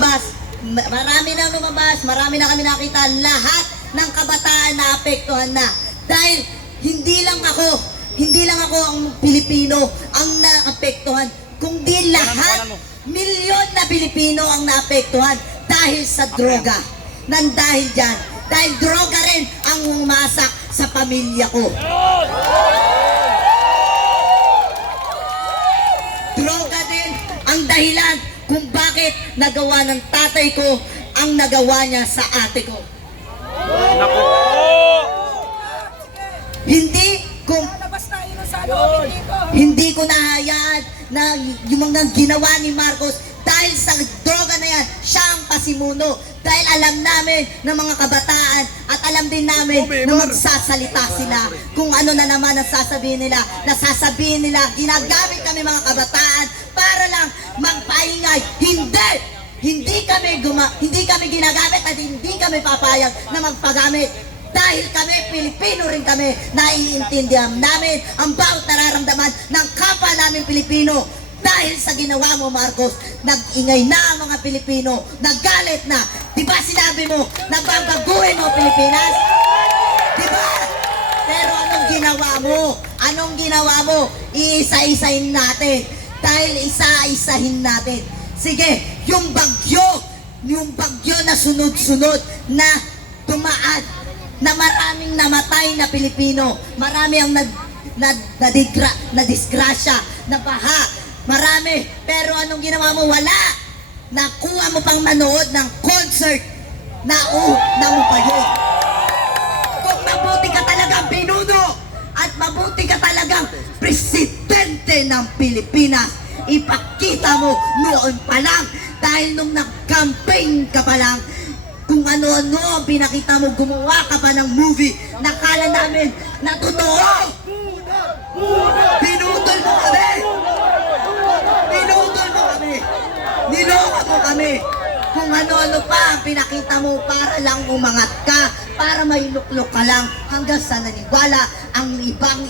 lumabas. Marami na kami nakita. Lahat ng kabataan na apektuhan na. Dahil hindi lang ako ang Pilipino ang naapektuhan, kundi lahat, milyon na Pilipino ang naapektuhan dahil sa droga. Dahil dyan. Dahil droga rin ang umasak sa pamilya ko. Droga din ang dahilan kung bakit nagawa ng tatay ko ang nagawa niya sa ate ko. Hindi ko nahayaan na yung mga ginawa ni Marcos dahil sa droga na yan, siya ang pasimuno. Dahil alam namin ng mga kabataan at alam din namin na magsasalita sila kung ano na naman ang sasabihin nila. Nasasabihin nila, ginagamit kami mga kabataan para lang magpaingay. Hindi kami ginagamit at hindi kami papayag na magpagamit. Dahil kami, Pilipino rin kami, naiintindihan namin ang bawat nararamdaman ng kapwa namin Pilipino. Dahil sa ginawa mo, Marcos, nag-ingay na ang mga Pilipino, naggalit na. Diba sinabi mo, nababaguhin mo Pilipinas? Diba? Pero anong ginawa mo? Anong ginawa mo? Iisa-isahin natin. Dahil isa-isahin natin. Sige, yung bagyo na sunod-sunod na tumaan, na maraming namatay na Pilipino, marami ang nadisgrasya, nabaha, marami. Pero anong ginawa mo? Wala. Nakuha mo pang manood ng concert na mo pa yun. Kung mabuti ka talagang pinuno at mabuti ka talagang presidente ng Pilipinas, ipakita mo noon pa lang. Dahil nung nag-campaign ka pa lang, kung ano-ano ang pinakita mo, gumawa ka pa ng movie, nakala namin na totoo. Pinutol mo kami. Niloko mo kami. Kung ano-ano pa ang pinakita mo para lang umangat ka, para mailuklok ka lang, hanggang sa naniwala ang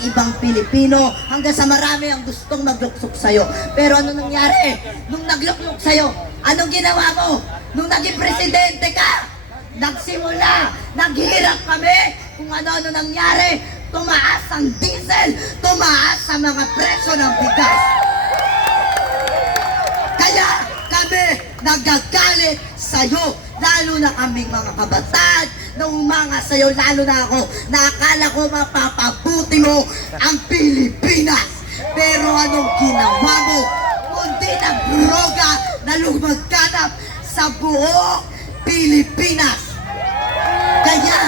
ibang Pilipino, hanggang sa marami ang gustong magluksok sa'yo. Pero ano nangyari? Nung nagluklok sa'yo, anong ginawa mo? Nung naging presidente ka, nagsimula, naghirap kami. Kung ano-ano nangyari, tumaas ang diesel, tumaas ang mga presyo ng bigas. Kaya kami nagagalit sa'yo, lalo na kaming mga kabataan na umanga sa'yo, lalo na ako, na akala ko mapapabuti mo ang Pilipinas. Pero anong ginawa mo? Kundi ng droga na lumagkanap sa buong Pilipinas. Kaya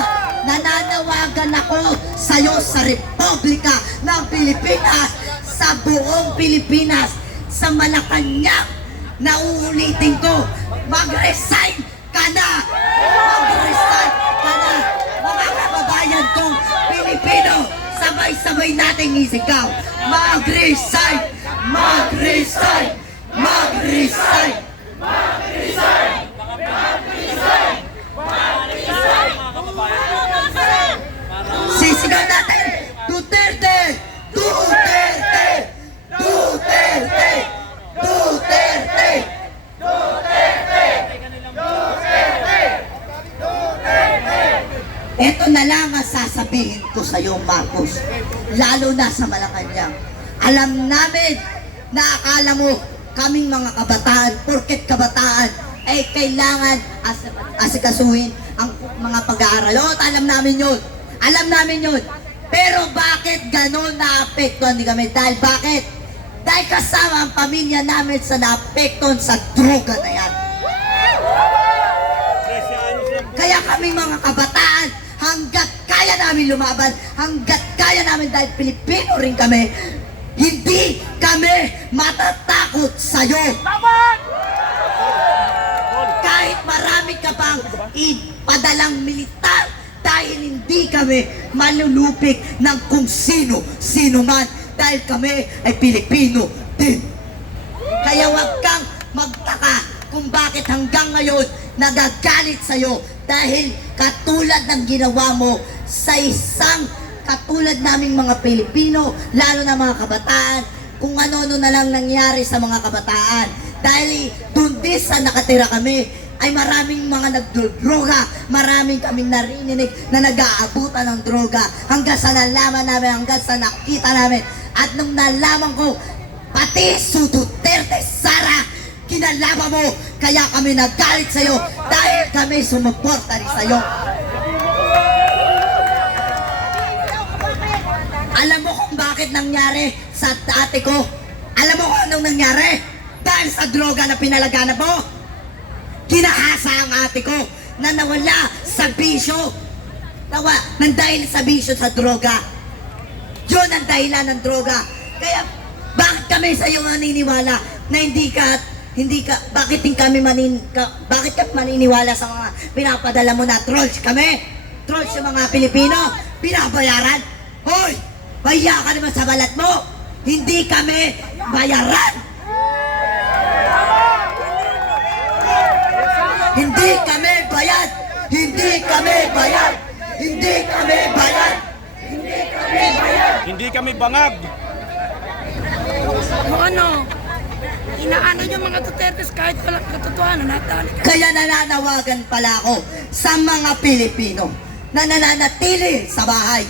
nananawagan ako sa'yo sa Republika ng Pilipinas, sa buong Pilipinas, sa Malacanang, na uulitin ko, mag-resign ka na! Mag-resign ka na! Mga kababayan kong Pilipino, sabay-sabay nating isigaw, mag-resign! Mag-resign! Mag-resign! Mag-resign! Sisigaw natin! Duterte! Duterte! Duterte! Duterte! Duterte! Duterte! Duterte! Ito na lang ang sasabihin ko sa iyo, Marcos, lalo na sa Malacanang. Alam namin na akala mo kaming mga kabataan, porket kabataan, ay kailangan asikasuhin ang mga pag-aaral. O, alam namin yun. Alam namin yun. Pero bakit ganon naapektuhan di kami? Dahil bakit? Dahil kasama ang pamilya namin sa naapektuhan sa droga na yan. Kaya kami mga kabataan, hanggat kaya namin lumaban, hanggat kaya namin dahil Pilipino rin kami, hindi kami matatakot sa'yo. Kahit marami ka pang ipadalang militar, dahil hindi kami manulupik ng kung sino man, dahil kami ay Pilipino din. Kaya wag kang magtaka kung bakit hanggang ngayon nagagalit sa'yo, dahil katulad ng ginawa mo sa isang katulad naming mga Pilipino, lalo na mga kabataan, kung ano-ano na lang nangyari sa mga kabataan. Dahil dun din sa nakatira kami, ay maraming mga nagdodroga, maraming kaming narinig na nag-aabutan ng droga hanggang sa nalaman namin, hanggang sa nakita namin. At nung nalaman ko, pati si Duterte, Sara, kinalaban mo, kaya kami nagalit sa'yo dahil kami sumuporta rin sa'yo. Alam mo kung bakit nangyari sa ate ko? Alam mo kung anong nangyari? Dahil sa droga na pinalaganap mo. Kinahasa ang ate ko na nawala sa bisyo. Nang dahil sa bisyo sa droga. Yun ang dahilan ng droga. Kaya bakit kami sa iyo maniniwala na bakit ka maniniwala sa mga pinapadala mo na trolls kami? Trolls yung mga Pilipino, pinabayaran. Hoy, bahiya ka naman sa balat mo. Hindi kami bayaran. Hindi kami bayad. Hindi kami bayad. Hindi kami bayad. Hindi kami bayad. Hindi kami bangag. Kung ano, inaano yung mga Dutertes kahit walang katotohanan, natali ka. Kaya nananawagan pala ako sa mga Pilipino na nananatili sa bahay.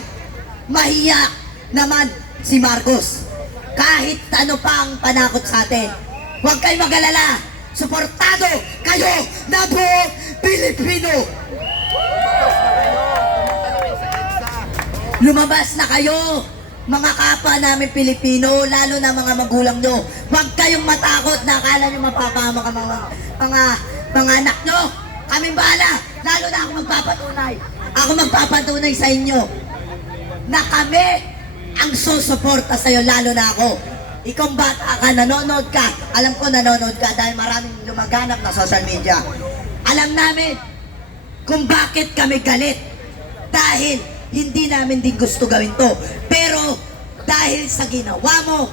Mahiya naman si Marcos. Kahit ano pa ang panakot sa atin. Huwag kayong mag-alala. Suportado kayo na buong Pilipino. Lumabas na kayo, mga kapwa namin Pilipino, lalo na mga magulang nyo. Huwag kayong matakot na akala nyo mapapama ka mga anak nyo. Kaming bahala, lalo na ako magpapatunay. Ako magpapatunay sa inyo na kami ang susuporta sa'yo, lalo na ako. Ikaw bata ka, nanonood ka. Alam ko nanonood ka dahil maraming lumaganap na social media. Alam namin kung bakit kami galit. Dahil hindi namin din gusto gawin to. Pero dahil sa ginawa mo,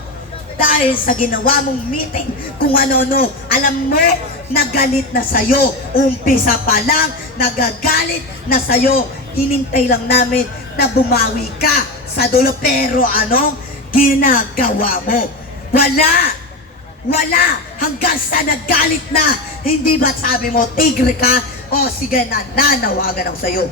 dahil sa ginawa mong meeting, kung ano-ano, alam mo, nagalit na sa'yo. Umpisa pa lang, nagagalit na sa'yo. Hinintay lang namin na bumawi ka sa dulo. Pero anong ginagawa mo? Wala, hanggang sa nagalit na. Hindi ba sabi mo, tigre ka? O sige, nananawagan ako sa'yo.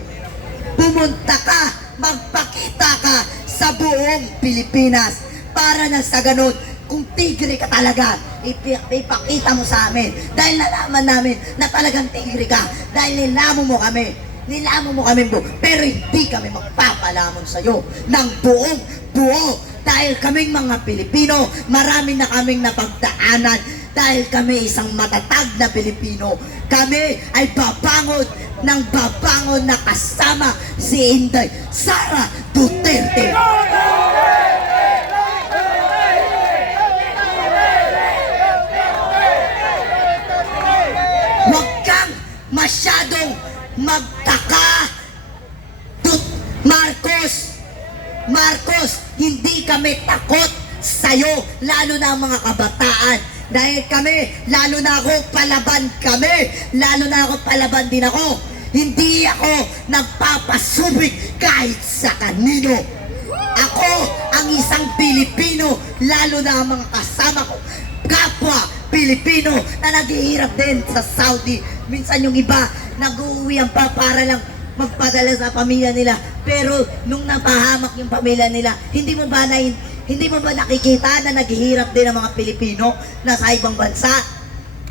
Pumunta ka, magpakita ka sa buong Pilipinas para na sa ganun, kung tigre ka talaga, ipakita mo sa amin. Dahil nalaman namin na talagang tigre ka. Dahil nilamon mo kami. Pero hindi kami magpapalamon sa'yo ng buong buo. Dahil kaming mga Pilipino, marami na kaming napagdaanan. Dahil kami isang matatag na Pilipino. Kami ay babangon ng babangon na kasama si Inday Sara Duterte. Huwag kang masyadong magtaka, Marcos, hindi kami takot sa'yo, lalo na ang mga kabataan. Dahil kami, lalo na ako, palaban kami. Lalo na ako, palaban din ako. Hindi ako nagpapasubig kahit sa kanino. Ako ang isang Pilipino, lalo na ang mga kasama ko, kapwa Pilipino na naghihirap din sa Saudi. Minsan yung iba, nag-uuwi ang pa para lang magpadala sa pamilya nila. Pero nung napahamak yung pamilya nila, hindi mo ba nakikita na naghihirap din ang mga Pilipino na sa ibang bansa?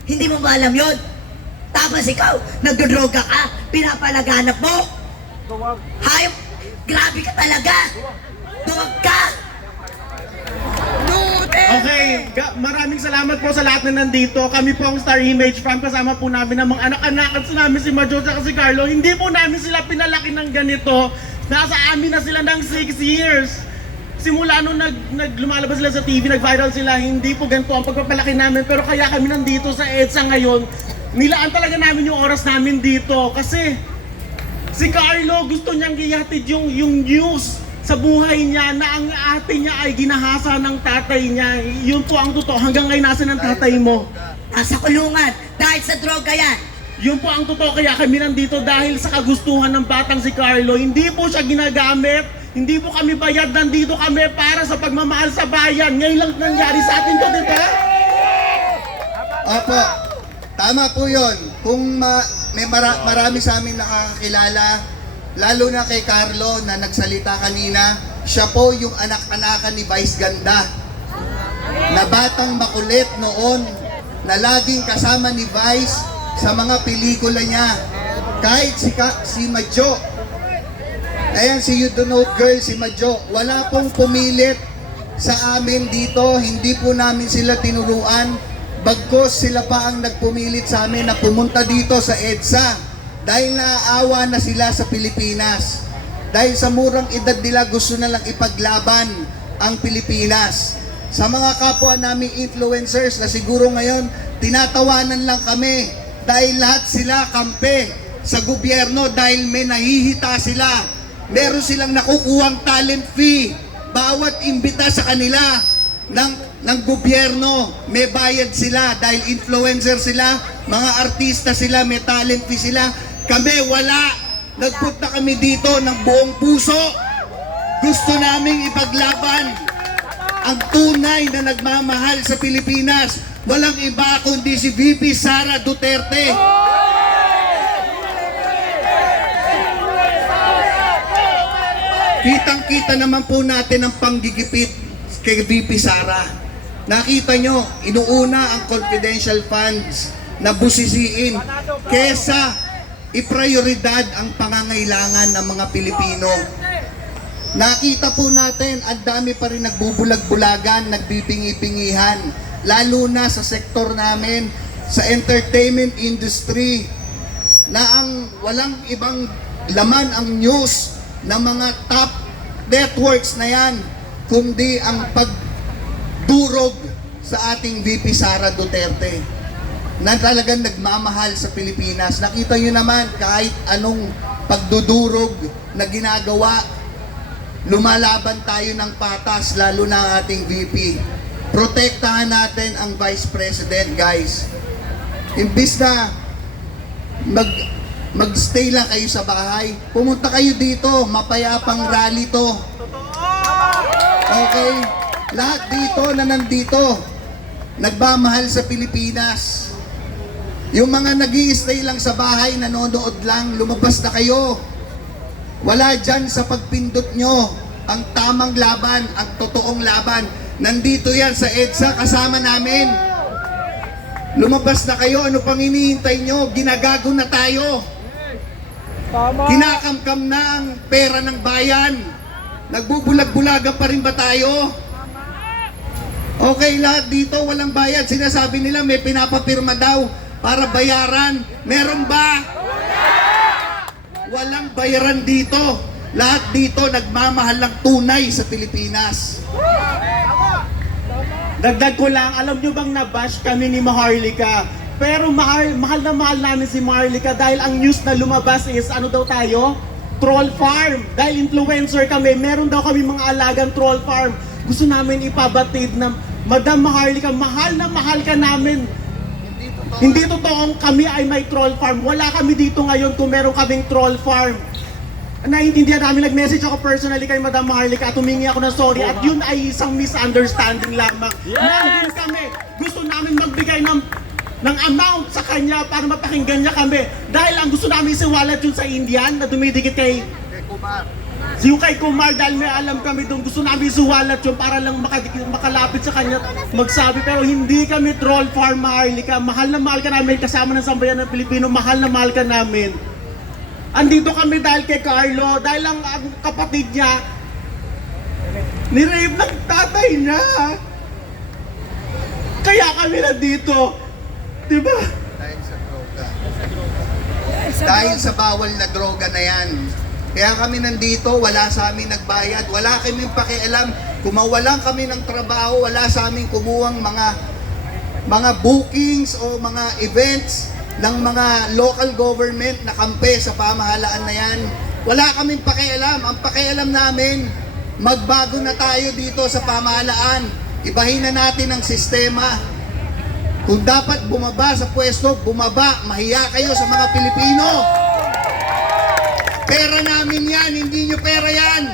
Hindi mo ba alam yun? Tapos ikaw, nagdodroga ka, pinapalaganap mo? Hayop, grabe ka talaga! Duwag ka! Okay, maraming salamat po sa lahat na nandito. Kami po ang Star Image Fam. Kasama po namin ang mga anak-anak at namin si Majo at si Carlo. Hindi po namin sila pinalaki ng ganito. Nasa amin na sila ng 6 years. Simula nung lumalabas sila sa TV, nag-viral sila, hindi po ganito ang pagpapalaki namin. Pero kaya kami nandito sa EDSA ngayon, nilaan talaga namin yung oras namin dito. Kasi si Carlo gusto niyang ihatid yung news sa buhay niya na ang ate niya ay ginahasa ng tatay niya. Yun po ang totoo. Hanggang ngayon nasa ng tatay mo. Nasa kulungan dahil sa droga yan. Yun po ang totoo. Kaya kami nandito dahil sa kagustuhan ng batang si Carlo. Hindi po siya ginagamit. Hindi po kami bayad. Nandito kami para sa pagmamahal sa bayan. Ngayon lang nangyari sa atin to, di ba? Opo, tama po yun. Kung marami sa amin nakakakilala, lalo na kay Carlo na nagsalita kanina, siya po yung anak-anakan ni Vice Ganda. Na batang makulit noon, na laging kasama ni Vice sa mga pelikula niya. Kahit si Madjo, ayan si You Don't Know Girl, si Madjo, wala pong pumilit sa amin dito, hindi po namin sila tinuruan. Bagkos sila pa ang nagpumilit sa amin na pumunta dito sa EDSA dahil naaawa na sila sa Pilipinas. Dahil sa murang edad nila gusto na lang ipaglaban ang Pilipinas. Sa mga kapwa naming influencers na siguro ngayon tinatawanan lang kami dahil lahat sila kampe sa gobyerno dahil may nahihita sila. Meron silang nakukuhang talent fee. Bawat imbita sa kanila ng gobyerno, may bayad sila dahil influencer sila, mga artista sila, may talent fee sila. Kami wala. Nagpunta kami dito ng buong puso. Gusto naming ipaglaban ang tunay na nagmamahal sa Pilipinas. Walang iba kundi si VP Sara Duterte. Kitang-kita naman po natin ang panggigipit kay VP Sara. Nakita nyo, inuuna ang confidential funds na busisiin kesa iprioridad ang pangangailangan ng mga Pilipino. Nakita po natin, ang dami pa rin nagbubulag-bulagan, nagbibingi-bingihan, lalo na sa sektor namin, sa entertainment industry, na ang walang ibang laman ang news ng mga top networks na yan, kundi ang pagdurog sa ating VP Sara Duterte na talagang nagmamahal sa Pilipinas. Nakita nyo naman kahit anong pagdudurog na ginagawa, lumalaban tayo ng patas, lalo na ang ating VP. Protektahan natin ang Vice President, guys. Imbis na magstay lang kayo sa bahay, pumunta kayo dito, mapayapang rally to. Okay? Lahat dito na nandito, nagmamahal sa Pilipinas. Yung mga nag-i-stay lang sa bahay, nanonood lang, lumabas na kayo. Wala dyan sa pagpindot nyo ang tamang laban, ang totoong laban. Nandito yan sa EDSA, kasama namin. Lumabas na kayo, ano pang hinihintay nyo? Ginagago na tayo. Kinakamkam na ang pera ng bayan. Nagbubulag-bulagan pa rin ba tayo? Okay, lahat dito walang bayad. Sinasabi nila may pinapapirma daw para bayaran. Meron ba? Walang bayaran dito. Lahat dito nagmamahal ng tunay sa Pilipinas. Dagdag ko lang, alam nyo bang nabash kami ni Maharlika? Pero mahal na mahal namin si Maharlika dahil ang news na lumabas is ano daw tayo? Troll farm. Dahil influencer kami, meron daw kami mga alagang troll farm. Gusto namin ipabatid na Madam Maharlika, mahal na mahal ka namin. Hindi totoong kami ay may troll farm. Wala kami dito ngayon kung meron kaming troll farm. Naiintindihan namin, nag-message ako personally kay Madam Maharlika at humingi ako ng sorry at yun ay isang misunderstanding lamang. Nandun kami, gusto namin magbigay ng amount sa kanya para mapakinggan niya kami. Dahil ang gusto namin isiwalat yun sa Indian na dumidikit kay yung kay Kumar dahil may alam kami doon. Gusto namin isuwalat yun para lang makalapit sa kanya magsabi. Pero hindi kami troll farm, Maharlika. Mahal na mahal ka namin kasama ng sambayan ng Pilipino. Mahal na mahal ka namin. Andito kami dahil kay Carlo. Dahil ang kapatid niya nirape ng tatay niya. Kaya kami nandito. Diba? Dahil sa droga. Dahil sa bawal na droga na yan. Kaya kami nandito, wala sa amin nagbayad, wala kaming pakialam. Kung mawalan kami ng trabaho, wala sa amin kumuhang mga bookings o mga events ng mga local government na kampe sa pamahalaan na yan. Wala kaming pakialam. Ang pakialam namin, magbago na tayo dito sa pamahalaan. Ibahin na natin ang sistema. Kung dapat bumaba sa pwesto, bumaba. Mahiya kayo sa mga Pilipino. Pera namin yan, hindi nyo pera yan.